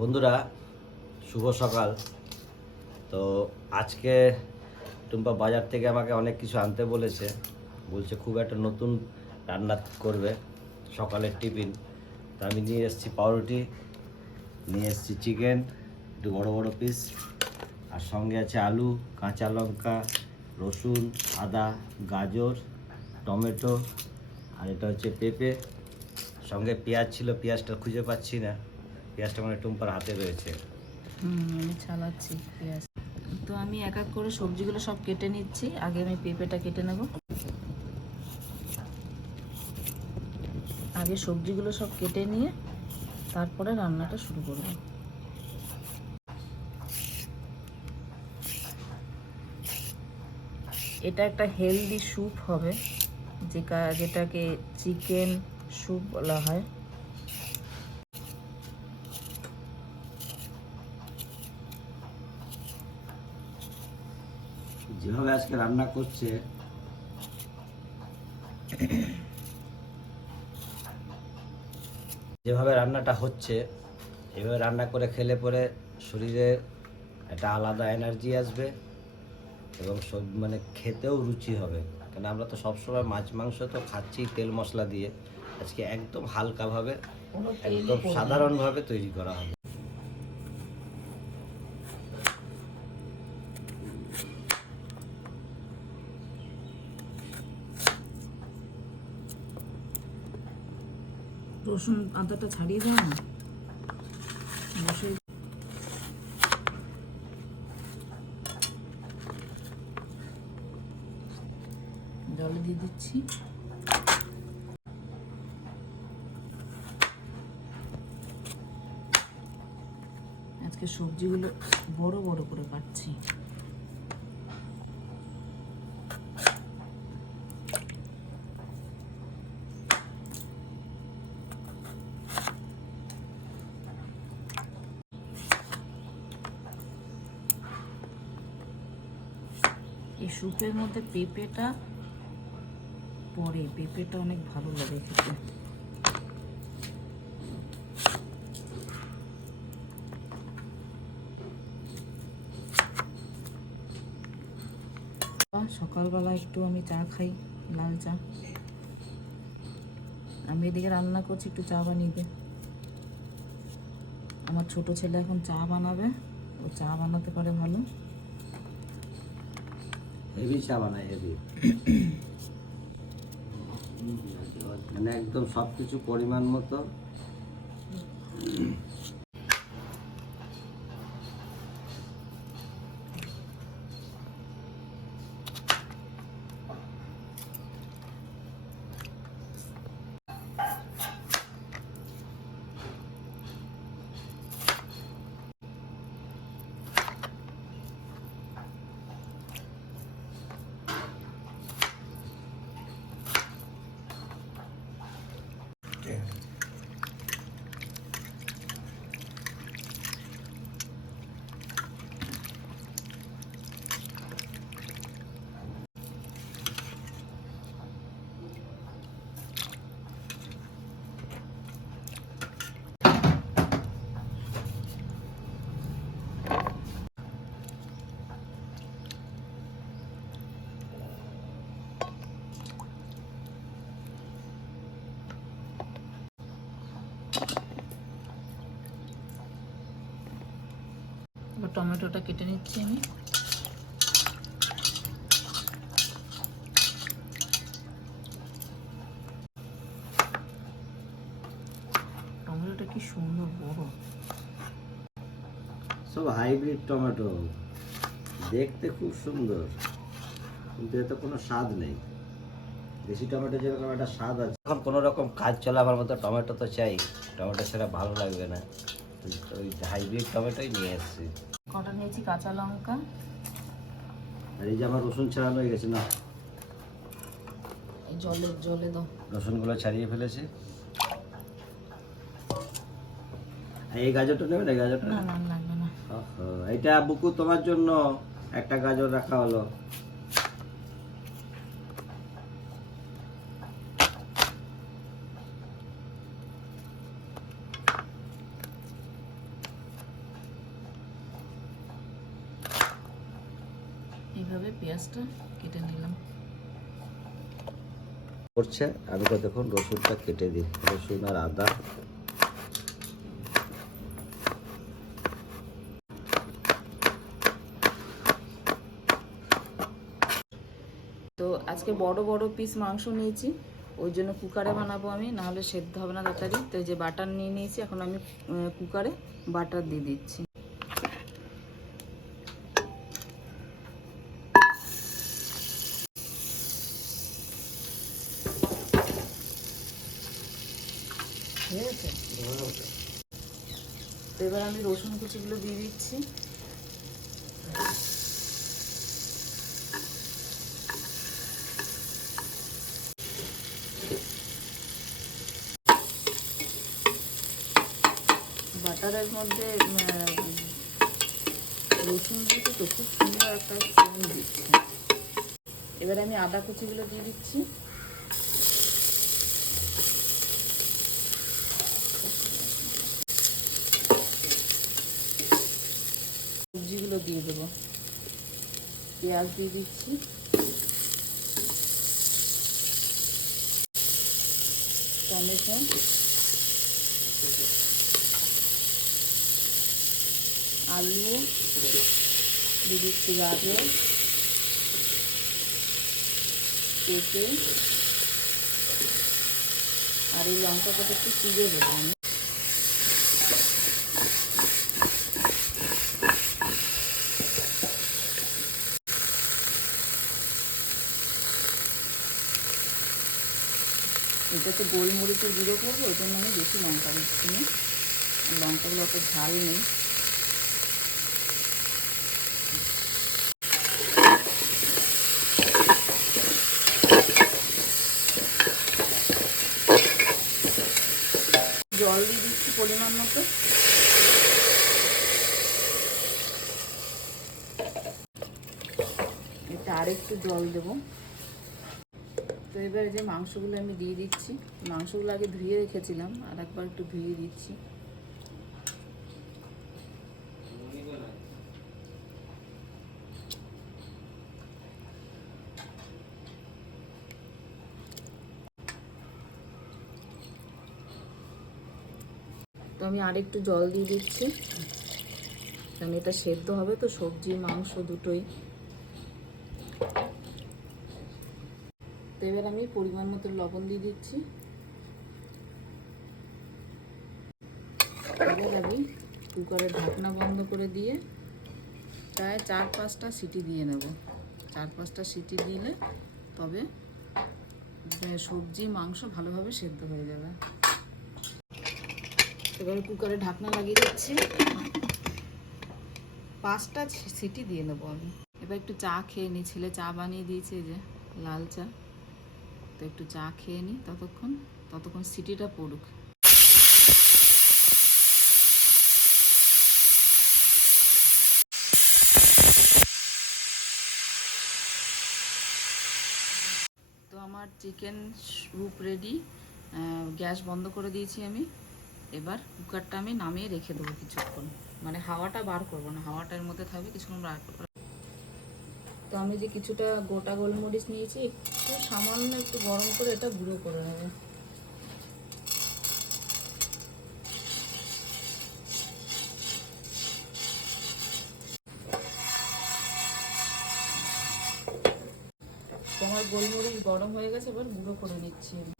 বন্ধুরা, শুভ সকাল। তো আজকে টুম্পা বাজার থেকে আমাকে অনেক কিছু আনতে বলেছে। বলছে, খুব একটা নতুন রান্না করবে, সকালের টিফিন। তা আমি নিয়ে এসেছি পাউরুটি, নিয়ে এসেছি চিকেন, একটু বড় বড় পিস। আর সঙ্গে আছে আলু, কাঁচা লঙ্কা, রসুন, আদা, গাজর, টমেটো, আর এটা হচ্ছে পেঁপে। সঙ্গে পেঁয়াজ ছিল, পেঁয়াজটা খুঁজে পাচ্ছি না। পেঁয়াজটা মানে টুম্পার হাতে রয়েছে। আমি চালাচ্ছি পেঁয়াজ। তো আমি এক এক করে সবজিগুলো সব কেটে নিচ্ছি। আগে আমি পেঁপেটা কেটে নেব। আগে সবজিগুলো সব কেটে নিয়ে তারপরে রান্নাটা শুরু করব। এটা একটা হেলদি স্যুপ হবে। যে কা- যেটাকে চিকেন স্যুপ বলা হয়। যেভাবে আজকে রান্না করছে। যেভাবে রান্নাটা হচ্ছে এভাবে রান্না করে খেলে পরে শরীরে একটা আলাদা এনার্জি আসবে এবং সব মানে খেতেও রুচি হবে। কারণ আমরা তো সবসময় মাছ মাংস তো খাচ্ছি তেল মশলা দিয়ে। আজকে একদম হালকাভাবে একদম সাধারণভাবে তৈরি করা হবে। রসুন আদাটা ছাড়িয়ে দাও না? বসে জলে দিয়ে দিচ্ছি। আজকে সবজিগুলো বড় বড় করে কাটছি এই স্যুপের মধ্যে পেঁপেটা পরে, পেঁপেটা অনেক ভালো লাগে খেতে। সকালবেলা একটু আমি চা খাই, লাল চা। আমি এদিকে রান্না করছি, একটু চা বানিয়ে আমার ছোট ছেলে এখন চা বানাবে, ও চা বানাতে পারে ভালো। হেভি চা বানায় হেভি মানে একদম সব কিছু পরিমাণ মতো এবার টমেটোটা কেটে নিচ্ছি আমি। টমেটোটা কি সুন্দর বড়। সব হাইব্রিড টমেটো। দেখতে খুব সুন্দর কিন্তু এতে কোনো স্বাদ নেই। দেশি টমেটো যেরকম একটা স্বাদ আছে। এখন কোনো রকম কাজ চলে আমার মতো টমেটো তো চাই। টমেটো সেটা ভালো লাগবে না। তো ওই হাইব্রিড টমেটোই নিয়ে এসেছি কটা নিয়েছি? কাঁচা লঙ্কা। আর এই যে আমার রসুন ছাড়ানো হয়ে গেছে না? এই জলে জলে দাও। রসুনগুলো ছাড়িয়ে ফেলেছি। এই গাজরটা নেবে না গাজরটা না না লাগবে না। এটা বুকু তোমার জন্য। একটা গাজর রাখা হলো। এইভাবে পেঁয়াজটা কেটে নিলাম? করছে। আমি কতক্ষণ রসুনটা কেটে দিই? রসুন আর আদা। তো আজকে বড় বড় পিস মাংস নিয়েছি। ওই জন্য কুকারে বানাবো আমি নাহলে সেদ্ধ হবে না তাড়াতাড়ি তো এই যে বাটার নিয়ে নিয়েছি এখন আমি কুকারে বাটার দিয়ে দিচ্ছি। আমি রসুন কুচিগুলো দিয়ে দিচ্ছি। বাটারের মধ্যে রসুন দিতে তো খুব সুন্দর একটা দিচ্ছে। এবার আমি আদা কুচিগুলো দিয়ে দিচ্ছি। সবজিগুলো দিয়ে দেবো। পেঁয়াজ দিয়ে দিচ্ছি। টমেটো। আলু। দিয়ে দিচ্ছি গাজর। পেঁপে। আর এই লঙ্কা কটা একটু চিড়ে দেবো আমি। এটাতে গোলমরিচের গুঁড়ো করব, ওই জন্য আমি বেশি লঙ্কা দিচ্ছি না। লঙ্কাগুলো অত ঝাল নেই। জল দিয়ে দিচ্ছি পরিমাণ মতো। এতে আরেকটু জল দেবো। তো এবারে যে মাংসগুলো আমি দিয়ে দিচ্ছি, মাংসগুলো আগে ধুয়ে রেখেছিলাম, আর একবার একটু ধুয়ে দিচ্ছি। তো আমি আরেকটু জল দিয়ে দিচ্ছি। কারণ এটা সেদ্ধ হবে, তো সবজি, মাংস দুটোই। এবার আমি পরিমাণ মতো লবণ দিয়ে দিচ্ছি। এবার আমি কুকারের ঢাকনা বন্ধ করে দিয়ে প্রায় চার পাঁচটা সিটি দিয়ে নেব। চার পাঁচটা সিটি দিলে তবে সবজি, মাংস ভালোভাবে সেদ্ধ হয়ে যাবে। এবার কুকারে ঢাকনা লাগিয়ে দিচ্ছি। পাঁচটা সিটি দিয়ে নেব আমি। এবার একটু চা খেয়ে নিই ছেলে চা বানিয়ে দিয়েছে যে, লাল চা। তো একটু চা খেয়ে নিই ততক্ষণ ততক্ষণ সিটিটা পড়ুক। তো আমার চিকেন স্যুপ রেডি গ্যাস বন্ধ করে দিয়েছি আমি। এবার কুকারটা আমি নামিয়ে রেখে দেবো কিছুক্ষণ। মানে হাওয়াটা বার করব না হাওয়াটার মধ্যে থাকবে, কিছুক্ষণ তো আমি যে কিছুটা গোটা গোলমরিচ নিয়েছি, একটু সামান্য একটু গরম করে এটা গুঁড়ো করে নেবে। তোমার গোলমরিচ গরম হয়ে গেছে, এবার গুঁড়ো করে নিচ্ছি আমি।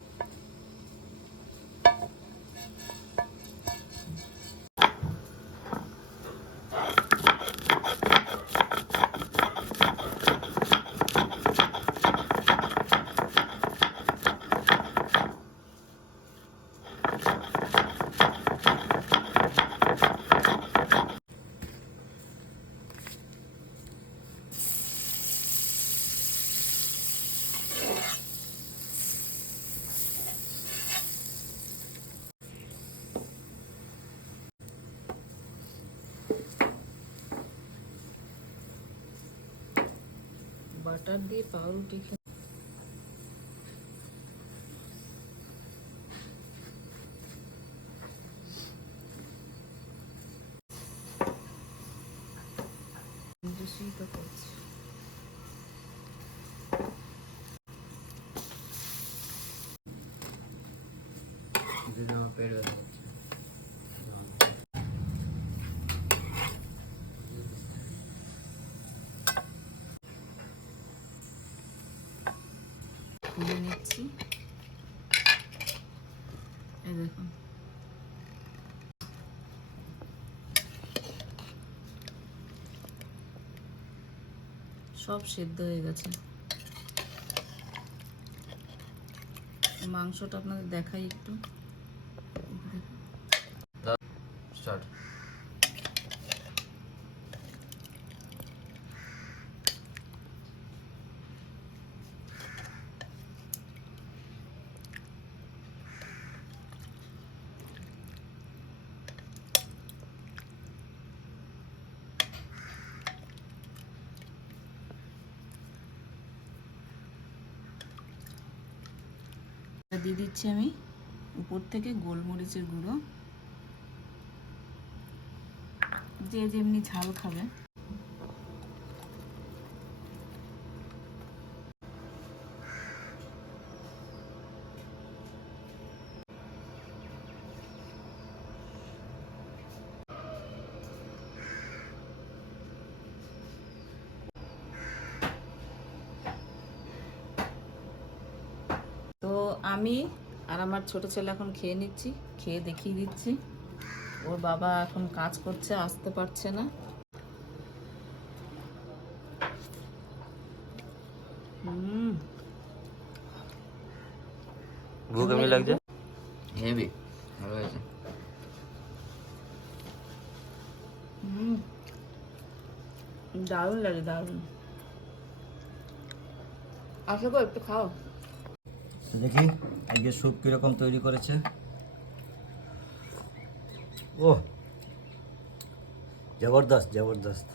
বাটার দিয়ে পাউরুটি খেয়ে তো করছি। পেড়ে এই দেখুন সব সেদ্ধ হয়ে গেছে। মাংসটা আপনাদের দেখাই একটু। স্টার্ট দিয়ে দিচ্ছি আমি উপর থেকে গোলমরিচের গুঁড়ো। যে যেমনি ঝাল খাবে তো আমি আর আমার ছোট ছেলে এখন খেয়ে নিচ্ছি খেয়ে দেখিয়ে দিচ্ছি। ওর বাবা এখন কাজ করছে আসতে পারছে না। হুম। ভুক লাগছে? হেভি ভালো হয়েছে। দারুণ লাগে দারুণ। আসো গো একটু খাও। দেখি আজকে স্যুপ কীরকম তৈরি করেছে। ও জবরদস্ত জবরদস্ত।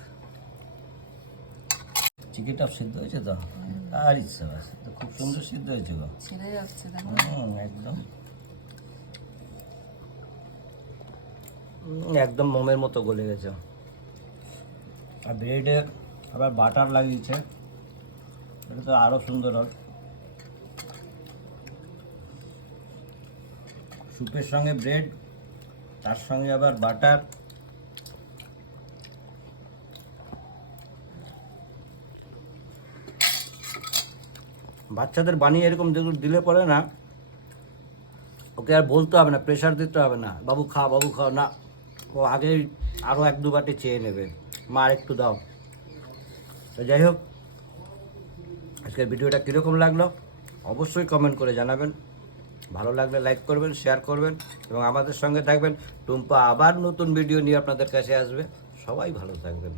চিকেনটা সিদ্ধ হয়েছে তো? আর ইচ্ছা বাস তো খুব সুন্দর সিদ্ধ হয়েছে গো। একদম। একদম মোমের মতো গলে গেছে। আর ব্রেডে আবার বাটার লাগিয়েছে। এটা তো আরও সুন্দর হয় স্যুপের সঙ্গে ব্রেড, তার সঙ্গে আবার বাটার। বাচ্চাদের বানিয়ে এরকম যেগুলো দিলে পরে না, ওকে আর বলতে হবে না প্রেশার দিতে হবে না। বাবু খা বাবু খাও, না। ও আগে আরও এক দু বাটি চেয়ে নেবে। মা আর একটু দাও। তো যাই হোক, আজকের ভিডিওটা কীরকম লাগল, অবশ্যই কমেন্ট করে জানাবেন। ভালো লাগলে লাইক করবেন শেয়ার করবেন এবং আমাদের সঙ্গে থাকবেন। টুম্পা আবার নতুন ভিডিও নিয়ে আপনাদের কাছে আসবে। সবাই ভালো থাকবেন।